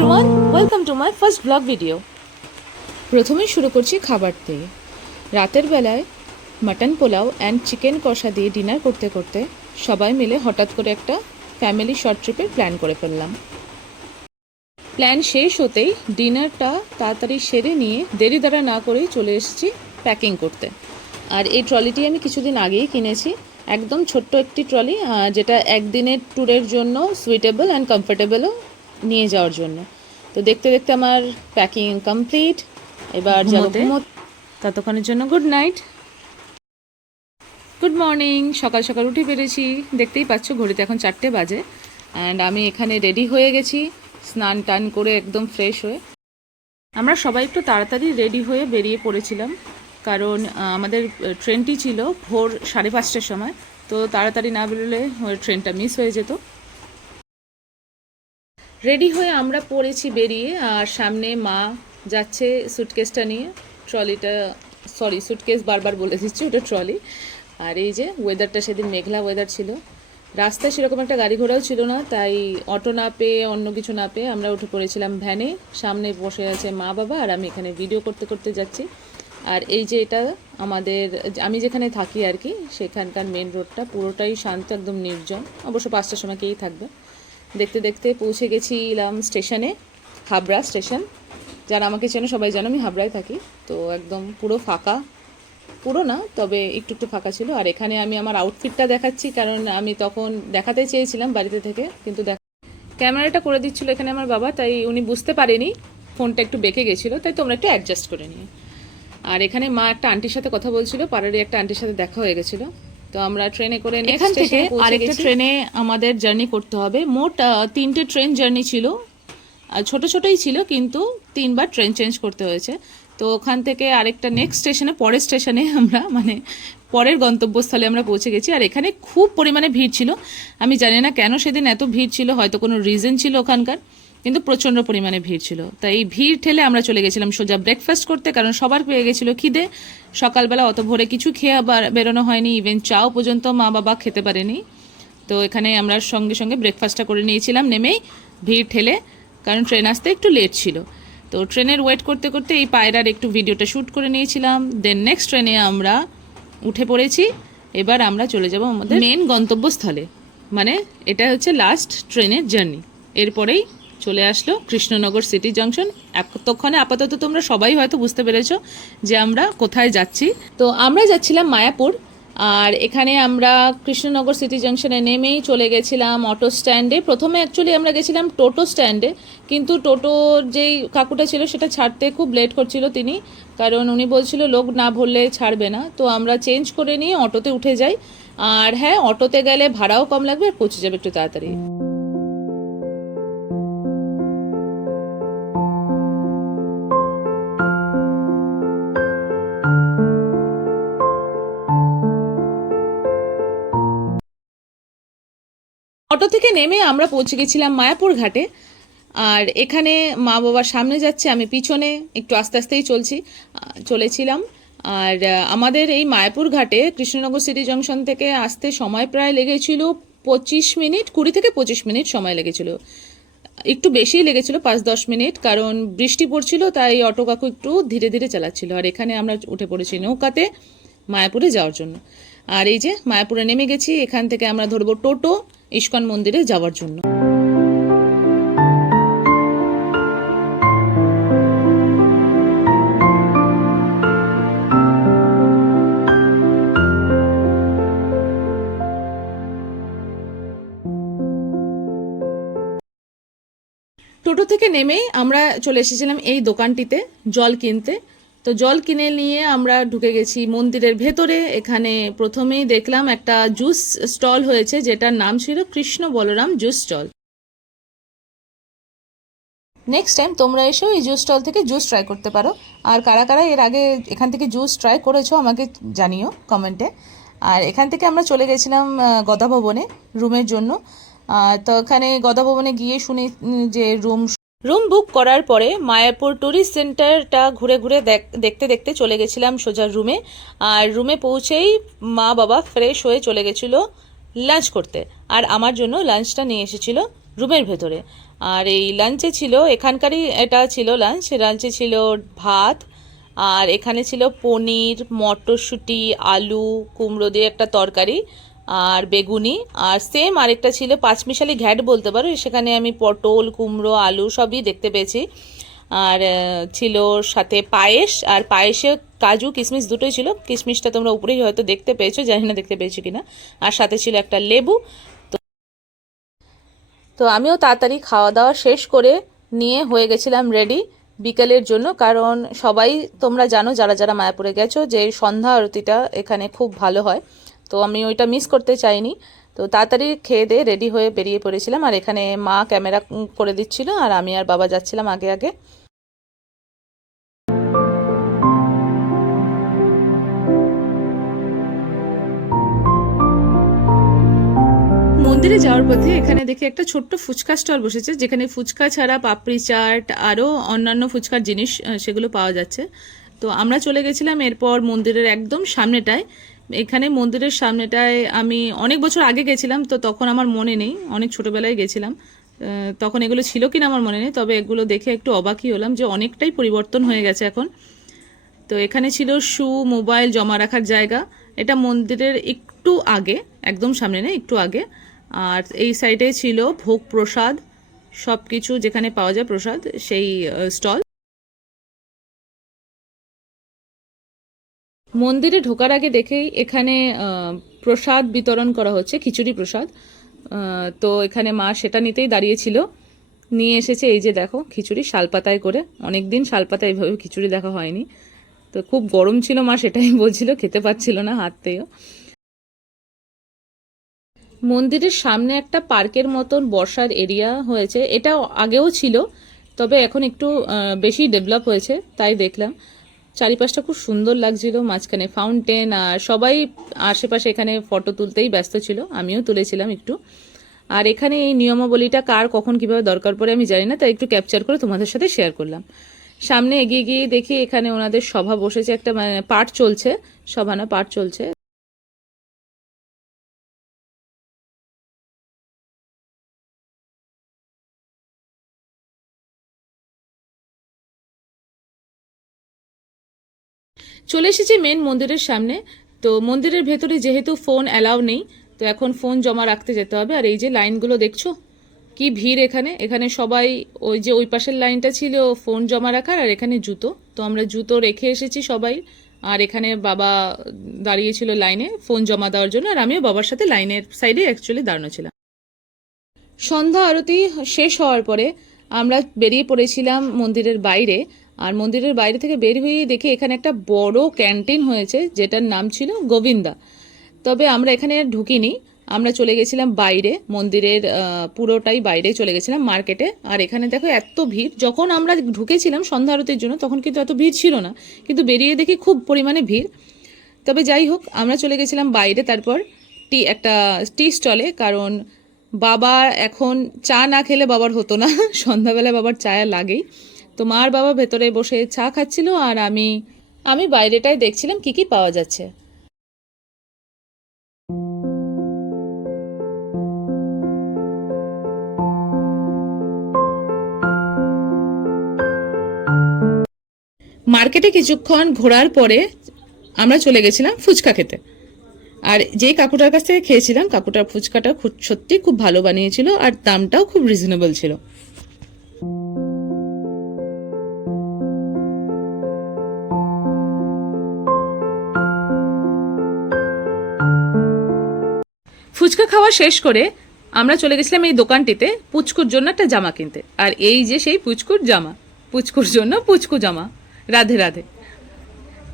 everyone, welcome to my first vlog video. প্রথমেই শুরু করছি খাবার দিয়ে। রাতের বেলায় মাটন পোলাও অ্যান্ড চিকেন কষা দিয়ে ডিনার করতে করতে সবাই মিলে হঠাৎ করে একটা ফ্যামিলি শর্ট ট্রিপের প্ল্যান করে ফেললাম। প্ল্যান শেষ হতেই ডিনারটা তাড়াতাড়ি সেরে নিয়ে দেরি দ্বারা না করেই চলে এসেছি প্যাকিং করতে। আর এই ট্রলিটি আমি কিছুদিন আগেই কিনেছি, একদম ছোট্ট একটি ট্রলি, যেটা একদিনের ট্যুরের জন্য সুইটেবল অ্যান্ড কমফোর্টেবলও নিয়ে যাওয়ার জন্য। তো দেখতে দেখতে আমার প্যাকিং কমপ্লিট। এবার যাবো ততক্ষণের জন্য গুড নাইট। Good morning. সকাল সকাল উঠে পেরেছি, দেখতেই পাচ্ছ ঘড়িতে এখন 4টে বাজে। অ্যান্ড আমি এখানে রেডি হয়ে গেছি, স্নান টান করে একদম ফ্রেশ হয়ে। আমরা সবাই একটু তাড়াতাড়ি রেডি হয়ে বেরিয়ে পড়েছিলাম, কারণ আমাদের ট্রেনটি ছিল ভোর 5:30টার সময়। তো তাড়াতাড়ি না বেরোলে ট্রেনটা মিস হয়ে যেত। রেডি হয়ে আমরা পড়েছি বেরিয়ে, আর সামনে মা যাচ্ছে সুটকেসটা নিয়ে। সুটকেস বারবার বলে দিচ্ছি, ওটা ট্রলি। আর এই যে ওয়েদারটা সেদিন মেঘলা ওয়েদার ছিল, রাস্তায় সেরকম একটা গাড়ি ঘোড়াও ছিল না, তাই অটো না পেয়ে অন্য কিছু না পেয়ে আমরা উঠে পড়েছিলাম ভ্যানে। সামনে বসে আছে মা বাবা, আর আমি এখানে ভিডিও করতে করতে যাচ্ছি। আর এই যে এটা আমাদের, আমি যেখানে থাকি আর কি, সেখানকার মেন রোডটা পুরোটাই শান্ত, একদম নির্জন। অবশ্য 5টার সময় কেই থাকবে। দেখতে দেখতে পৌঁছে গেছিলাম স্টেশনে, হাবড়া স্টেশন। যারা আমাকে চেনে সবাই জানো আমি হাবড়ায় থাকি। তো একদম পুরো ফাঁকা, পুরো না তবে একটু একটু ফাঁকা ছিল। আর এখানে আমি আমার আউটফিটটা দেখাচ্ছি, কারণ আমি তখন দেখাতে চেয়েছিলাম বাড়িতে থেকে, কিন্তু ক্যামেরাটা করে দিচ্ছিল এখানে আমার বাবা, তাই উনি বুঝতে পারেনি, ফোনটা একটু বেঁকে গেছিলো, তাই তোমরা একটু অ্যাডজাস্ট করে নিয়ে। আর এখানে মা একটা আন্টির সাথে কথা বলছিল, পাড়ারই একটা আন্টির সাথে দেখা হয়ে গেছিলো। তো আমরা ট্রেনে করে এখান থেকে আরেকটা ট্রেনে আমাদের জার্নি করতে হবে। মোট 3টে ট্রেন জার্নি ছিল, ছোট ছোটই ছিল, কিন্তু 3বার ট্রেন চেঞ্জ করতে হয়েছে। তো ওখান থেকে আরেকটা নেক্সট স্টেশনে, পরের স্টেশনে আমরা পরের গন্তব্যস্থলে আমরা পৌঁছে গেছি। আর এখানে খুব পরিমাণে ভিড় ছিল। আমি জানি না কেন সেদিন এত ভিড় ছিল, হয়তো কোনো রিজন ছিল ওখানকার, কিন্তু প্রচণ্ড পরিমাণে ভিড় ছিল। তাই এই ভিড় ঠেলে আমরা চলে গেছিলাম সোজা ব্রেকফাস্ট করতে, কারণ সবার পেয়ে গেছিলো খিদে। সকালবেলা অত ভোরে কিছু খেয়ে আবার বেরোনো হয়নি, ইভেন চাও পর্যন্ত মা বাবা খেতে পারেনি। তো এখানে আমরা সঙ্গে সঙ্গে ব্রেকফাস্টটা করে নিয়েছিলাম নেমেই, ভিড় ঠেলে, কারণ ট্রেন আসতে একটু লেট ছিল। তো ট্রেনের ওয়েট করতে করতে এই পায়রার একটু ভিডিওটা শ্যুট করে নিয়েছিলাম। দেন নেক্সট ট্রেনে আমরা উঠে পড়েছি। এবার আমরা চলে যাব আমাদের মেন গন্তব্যস্থলে, এটা হচ্ছে লাস্ট ট্রেনের জার্নি। এরপরেই চলে আসলো কৃষ্ণনগর সিটি জংশন। এতক্ষণে আপাতত তোমরা সবাই হয়তো বুঝতে পেরেছো যে আমরা কোথায় যাচ্ছি। তো আমরা যাচ্ছিলাম মায়াপুর। আর এখানে আমরা কৃষ্ণনগর সিটি জংশনে নেমেই চলে গেছিলাম অটো স্ট্যান্ডে। প্রথমে অ্যাকচুয়ালি আমরা গেছিলাম টোটো স্ট্যান্ডে, কিন্তু টোটোর যেই কাকুটা ছিল সেটা ছাড়তে খুব লেট করছিল তিনি, কারণ উনি বলছিল লোক না ভরলে ছাড়বে না। তো আমরা চেঞ্জ করে নিয়ে অটোতে উঠে যাই। আর হ্যাঁ, অটোতে গেলে ভাড়াও কম লাগবে আর পৌঁছে যাবে একটু তাড়াতাড়ি। অটো থেকে নেমে আমরা পৌঁছে গেছিলাম মায়াপুর ঘাটে। আর এখানে মা বাবার সামনে যাচ্ছে, আমি পিছনে একটু আস্তে আস্তেই চলেছিলাম। আর আমাদের এই মায়াপুর ঘাটে কৃষ্ণনগর সিটি জংশন থেকে আসতে সময় প্রায় লেগেছিল 20 মিনিট, 20 থেকে 25 মিনিট সময় লেগেছিল। একটু বেশিই লেগেছিল, 5-10 মিনিট, কারণ বৃষ্টি পড়ছিল, তাই অটো কাকু একটু ধীরে ধীরে চালাচ্ছিল। আর এখানে আমরা উঠে পড়েছি নৌকাতে মায়াপুরে যাওয়ার জন্য। আর এই যে মায়াপুরে নেমে গেছি, এখান থেকে আমরা ধরবো টোটো ইস্কন মন্দিরে যাওয়ার জন্য। টোটো থেকে নেমেই আমরা চলে এসেছিলাম এই দোকানটিতে জল কিনতে। তো জল কিনে নিয়ে আমরা ঢুকে গেছি মন্দিরের ভেতরে। এখানে প্রথমেই দেখলাম একটা জুস স্টল হয়েছে, যেটার নাম ছিল Krishna Balaram juice stall. Next time তোমরা এসেও এই জুস স্টল থেকে জুস ট্রাই করতে পারো। আর কারা কারা এর আগে এখান থেকে জুস ট্রাই করেছো আমাকে জানিও কমেন্টে। আর এখান থেকে আমরা চলে গেছিলাম গদা ভবনে রুমের জন্য। তো এখানে গদা ভবনে গিয়ে শুনি যে রুম বুক করার পরে মায়াপুর ট্যুরিস্ট সেন্টারটা ঘুরে ঘুরে দেখতে দেখতে চলে গেছিলাম সোজা রুমে। আর রুমে পৌঁছেই মা বাবা ফ্রেশ হয়ে চলে গেছিলো লাঞ্চ করতে। আর আমার জন্য লাঞ্চটা নিয়ে এসেছিল রুমের ভেতরে। আর এই লাঞ্চে ছিল, এখানকারই এটা ছিল লাঞ্চ, লাঞ্চে ছিল ভাত, আর এখানে ছিল পনির, মটরশুঁটি, আলু, কুমড়ো দিয়ে একটা তরকারি, আর বেগুনি, আর সেম আরেকটা ছিল পাঁচমিশালি ঘ্যাট বলতে পারো, সেখানে আমি পটল, কুমড়ো, আলু সবই দেখতে পেয়েছি। আর ছিল সাথে পায়েস, আর পায়েসে কাজু কিশমিশ দুটোই ছিল, কিশমিশটা তোমরা উপরেই হয়তো দেখতে পেয়েছো, জানি না দেখতে পেয়েছো কিনা। আর সাথে ছিল একটা লেবু। তো আমিও তাড়াতাড়ি খাওয়া দাওয়া শেষ করে নিয়ে হয়ে গেছিলাম রেডি বিকেলের জন্য, কারণ সবাই তোমরা জানো যারা যারা মায়াপুরে গেছো যে সন্ধ্যা আরতিটা এখানে খুব ভালো হয়, তো আমি ওইটা মিস করতে চাইনি। তো তাড়াতাড়ি খেয়ে দিয়ে রেডি হয়ে বেরিয়ে পড়েছিলাম, আর এখানে মা ক্যামেরা করে দিচ্ছিল, আর আমি আর বাবা যাচ্ছিলাম আগে আগে। মন্দিরে যাওয়ার পথে এখানে দেখি একটা ছোট্ট ফুচকা স্টল বসেছে, যেখানে ফুচকা ছাড়া পাপড়ি চাট আরও অন্যান্য ফুচকার জিনিস সেগুলো পাওয়া যাচ্ছে। তো আমরা চলে গেছিলাম এরপর মন্দিরের একদম সামনেটায়। এখানে মন্দিরের সামনেটায় আমি অনেক বছর আগে গেছিলাম, তো তখন আমার মনে নেই, অনেক ছোটোবেলায় গেছিলাম, তখন এগুলো ছিল কিনা আমার মনে নেই, তবে এগুলো দেখে একটু অবাকই হলাম যে অনেকটাই পরিবর্তন হয়ে গেছে এখন। তো এখানে ছিল শু, মোবাইল জমা রাখার জায়গা, এটা মন্দিরের একটু আগে, একদম সামনে নেই, একটু আগে। আর এই সাইডে ছিল ভোগ প্রসাদ, সব কিছু যেখানে পাওয়া যায় প্রসাদ, সেই স্টল। মন্দিরে ঢোকার আগে দেখেই এখানে প্রসাদ বিতরণ করা হচ্ছে, খিচুড়ি প্রসাদ। তো এখানে মা সেটা নিতেই দাঁড়িয়েছিল, নিয়ে এসেছে এই যে দেখো খিচুড়ি শালপাতায় করে, অনেক দিন শালপাতায় এইভাবে খিচুড়ি দেখা হয়নি। তো খুব গরম ছিল, মা সেটাই বলছিল, খেতে পাচ্ছিল না হাততেও। মন্দিরের সামনে একটা পার্কের মতন বসার এরিয়া হয়েছে, এটা আগেও ছিল, তবে এখন একটু বেশি ডেভেলপ হয়েছে তাই দেখলাম। চারিপাশটা খুব সুন্দর লাগছিল, মাঝখানে ফাউন্টেন, আর সবাই আশেপাশে এখানে ফটো তুলতেই ব্যস্ত ছিল, আমিও তুলেছিলাম একটু। আর এখানে এই নিয়মাবলীটা কার কখন কিভাবে দরকার পড়ে আমি জানি না, তাই একটু ক্যাপচার করে তোমাদের সাথে শেয়ার করলাম। সামনে এগিয়ে গিয়ে দেখি এখানে ওনাদের সভা বসেছে, একটা মানে পাঠ চলছে, সভা না পাঠ চলছে। চলে এসেছি মেন মন্দিরের সামনে। তো মন্দিরের ভেতরে যেহেতু ফোন অ্যালাউ নেই, তো এখন ফোন জমা রাখতে যেতে হবে। আর এই যে লাইনগুলো দেখছো, কি ভিড় এখানে, এখানে সবাই ওই যে ওই পাশের লাইনটা ছিল ফোন জমা রাখার, আর এখানে জুতো, তো আমরা জুতো রেখে এসেছি সবাই। আর এখানে বাবা দাঁড়িয়েছিল লাইনে ফোন জমা দেওয়ার জন্য, আর আমিও বাবার সাথে লাইনের সাইডে অ্যাকচুয়ালি দাঁড়ানো ছিলাম। সন্ধ্যা আরতি শেষ হওয়ার পরে আমরা বেরিয়ে পড়েছিলাম মন্দিরের বাইরে। আর মন্দিরের বাইরে থেকে বের হয়ে দেখে এখানে একটা বড় ক্যান্টিন হয়েছে, যেটার নাম ছিল গোবিন্দা। তবে আমরা এখানে ঢুকিনি, আমরা চলে গেছিলাম বাইরে, মন্দিরের পুরোটাই বাইরে চলে গেছিলাম মার্কেটে। আর এখানে দেখো এত ভিড়, যখন আমরা ঢুকেছিলাম সন্ধ্যা আরতির জন্য তখন কিন্তু এত ভিড় ছিল না, কিন্তু বেরিয়ে দেখি খুব পরিমাণে ভিড়। তবে যাই হোক, আমরা চলে গেছিলাম বাইরে, তারপর একটা টি স্টলে, কারণ বাবা এখন চা না খেলে বাবার হতো না, সন্ধ্যাবেলায় বাবার চা লাগেই। তো মা আর বাবা ভেতরে বসে চা খাচ্ছিল, আর আমি বাইরেটায় দেখছিলাম কি কি পাওয়া যাচ্ছে। মার্কেটে কিছুক্ষণ ঘোরার পরে আমরা চলে গেছিলাম ফুচকা খেতে। আর যেই কাকুটার কাছ থেকে খেয়েছিলাম, কাকুটার ফুচকাটা সত্যি খুব ভালো বানিয়েছিল, আর দামটাও খুব রিজনেবল ছিল। ফুচকা খাওয়া শেষ করে আমরা চলে গেছিলাম এই দোকানটিতে পুচকুর জন্য একটা জামা কিনতে। আর এই যে সেই পুচকুর জামা, পুচকুর জন্য পুচকু জামা, রাধে রাধে।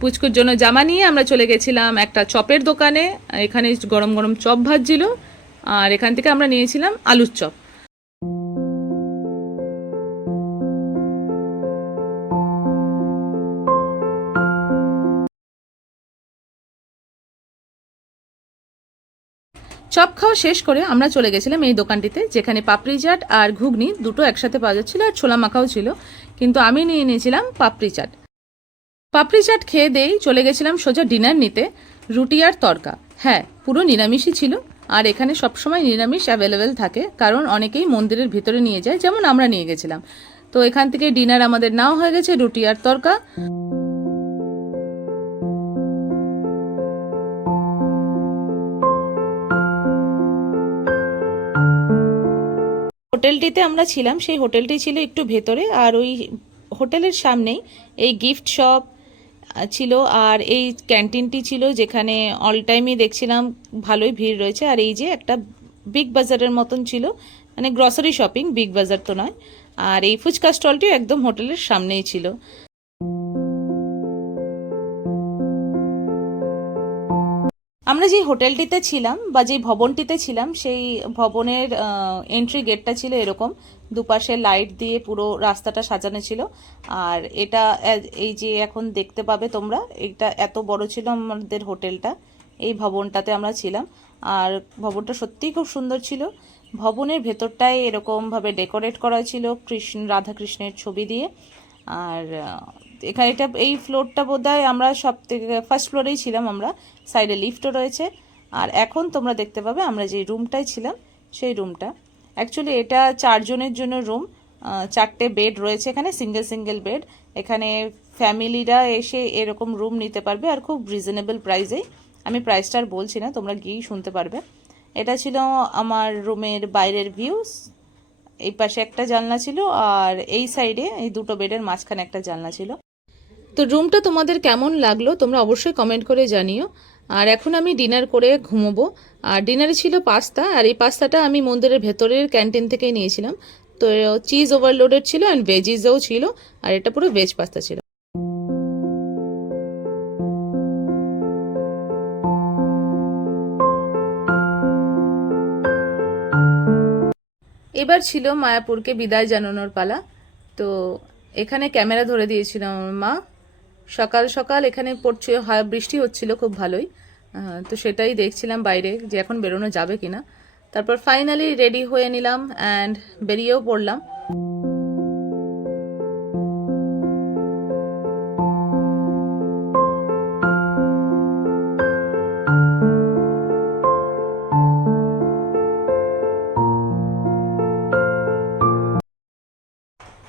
পুচকুর জন্য জামা নিয়ে আমরা চলে গেছিলাম একটা চপের দোকানে, এখানে গরম গরম চপ ভাজছিল, আর এখান থেকে আমরা নিয়েছিলাম আলুর চপ। চপ খাওয়া শেষ করে আমরা চলে গেছিলাম এই দোকানটিতে, যেখানে পাপড়ি চাট আর ঘুগনি দুটো একসাথে পাওয়া যাচ্ছিল, আর ছোলা মাখাও ছিল, কিন্তু আমি নিয়ে নিয়েছিলাম পাপড়ি চাট। পাপড়ি চাট খেয়ে দেই চলে গেছিলাম সোজা ডিনার নিতে, রুটি আর তরকা, হ্যাঁ পুরো নিরামিষই ছিল। আর এখানে সবসময় নিরামিষ অ্যাভেলেবেল থাকে, কারণ অনেকেই মন্দিরের ভিতরে নিয়ে যায়, যেমন আমরা নিয়ে গেছিলাম। তো এখান থেকে ডিনার আমাদের নেওয়া হয়ে গেছে, রুটি আর তড়কা। হোটেলটিতে আমরা ছিলাম, সেই হোটেলটি ছিল একটু ভেতরে, আর ওই হোটেলের সামনেই এই গিফট শপ ছিল, আর এই ক্যান্টিনটি ছিল, যেখানে অল টাইমই দেখছিলাম ভালোই ভিড় রয়েছে। আর এই যে একটা বিগ বাজারের মতন ছিল, মানে গ্রসারি শপিং, বিগ বাজার তো নয়। আর এই ফুচকা স্টলটিও একদম হোটেলের সামনেই ছিল। আমরা যে হোটেলটিতে ছিলাম বা যে ভবনটিতে ছিলাম, সেই ভবনের এন্ট্রি গেটটা ছিল এরকম, দুপাশে লাইট দিয়ে পুরো রাস্তাটা সাজানো ছিল। আর এটা এই যে এখন দেখতে পাবে তোমরা, এটা এত বড় ছিল আমাদের হোটেলটা, এই ভবনটাতে আমরা ছিলাম। আর ভবনটা সত্যিই খুব সুন্দর ছিল। ভবনের ভেতরটায় এরকমভাবে ডেকোরেট করা ছিল রাধা কৃষ্ণের ছবি দিয়ে। আর এখানে এটা এই ফ্লোরটা বোধহয় আমরা সব থেকে ফার্স্ট ফ্লোরেই ছিলাম আমরা, সাইডে লিফটও রয়েছে। আর এখন তোমরা দেখতে পাবে আমরা যে রুমটায় ছিলাম, সেই রুমটা অ্যাকচুয়ালি এটা 4 জনের জন্য রুম। 4টে বেড রয়েছে এখানে, সিঙ্গেল সিঙ্গেল বেড। এখানে ফ্যামিলিরা এসে এরকম রুম নিতে পারবে, আর খুব রিজনেবল প্রাইসেই। আমি প্রাইসটা আর বলছি না, তোমরা গিয়েই শুনতে পারবে। এটা ছিল আমার রুমের বাইরের ভিউস। এই পাশে একটা জানলা ছিল, আর এই সাইডে এই দুটো বেডের মাঝখানে একটা জানলা ছিল। তো রুমটা তোমাদের কেমন লাগলো তোমরা অবশ্যই কমেন্ট করে জানিও। আর এখন আমি ডিনার করে ঘুমোবো। আর ডিনারে ছিল পাস্তা, আর এই পাস্তাটা আমি মন্দিরের ভেতরের ক্যান্টিন থেকেই নিয়েছিলাম। তো চিজ ওভারলোডেড ছিল, অ্যান্ড ভেজিসও ছিল, আর এটা পুরো ভেজ পাস্তা ছিল। এবার ছিল মায়াপুরকে বিদায় জানানোর পালা। তো এখানে ক্যামেরা ধরে দিয়েছিল আমার মা। সকাল সকাল এখানে পড়ছে, বৃষ্টি হচ্ছিল খুব ভালোই। তো সেটাই দেখছিলাম বাইরে, যে এখন বেরোনো যাবে কিনা। তারপর ফাইনালি রেডি হয়ে নিলাম অ্যান্ড বেরিয়েও পড়লাম।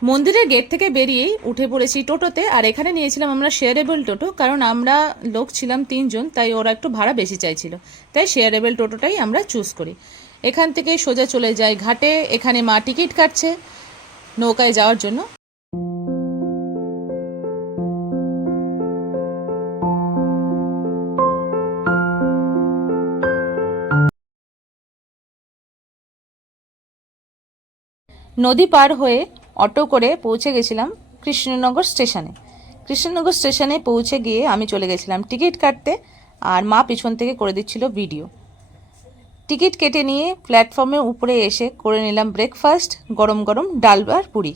মন্দিরের গেট থেকে বেরিয়েই উঠে পড়েছি টোটোতে। আর এখানে নিয়েছিলাম আমরা শেয়ারেবল টোটো, কারণ আমরা লোক ছিলাম 3 জন, তাই ওরা একটু ভাড়া বেশি চাইছিল, তাই শেয়ারেবল টোটোটাই আমরা চুজ করি। এখান থেকে সোজা চলে যাই ঘাটে। এখানে মা টিকিট কাটছে নৌকায় যাওয়ার জন্য। নদী পার হয়ে অটো করে পৌঁছে গেছিলাম কৃষ্ণনগর স্টেশনে। কৃষ্ণনগর স্টেশনে পৌঁছে গিয়ে আমি চলে গেছিলাম টিকিট কাটতে, আর মা পিছন থেকে করে দিচ্ছিল ভিডিও। টিকিট কেটে নিয়ে প্ল্যাটফর্মের উপরে এসে করে নিলাম ব্রেকফাস্ট, গরম গরম ডাল আর পুরি।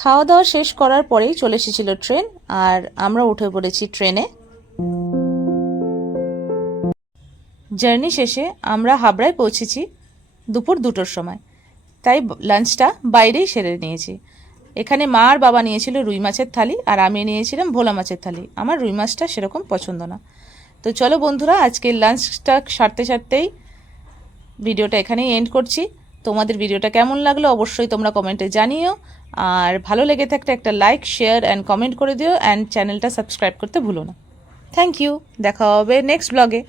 খাওয়া দাওয়া শেষ করার পরেই চলে এসেছিল ট্রেন, আর আমরা উঠে পড়েছি ট্রেনে। জার্নি শেষে আমরা হাবড়ায় পৌঁছেছি দুপুর 2টোর সময়, তাই লাঞ্চটা বাইরেই সেরে নিয়েছি। এখানে মা আর বাবা নিয়েছিল রুই মাছের থালি, আর আমি নিয়েছিলাম ভোলা মাছের থালি। আমার রুই মাছটা সেরকম পছন্দ না। তো চলো বন্ধুরা, আজকের লাঞ্চটা সারতে সারতেই ভিডিওটা এখানেই এন্ড করছি। তোমাদের ভিডিওটা কেমন লাগলো অবশ্যই তোমরা কমেন্টে জানিও, আর ভালো লেগে থাকলে একটা লাইক, শেয়ার অ্যান্ড কমেন্ট করে দিও, অ্যান্ড চ্যানেলটা সাবস্ক্রাইব করতে ভুলো না। থ্যাংক ইউ, দেখা হবে নেক্সট ব্লগে।